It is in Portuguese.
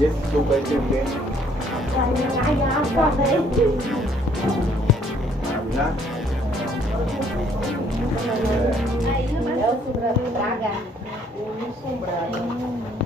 E esse suco aí tem o quê? Já? É o sobra praga. O sobrado.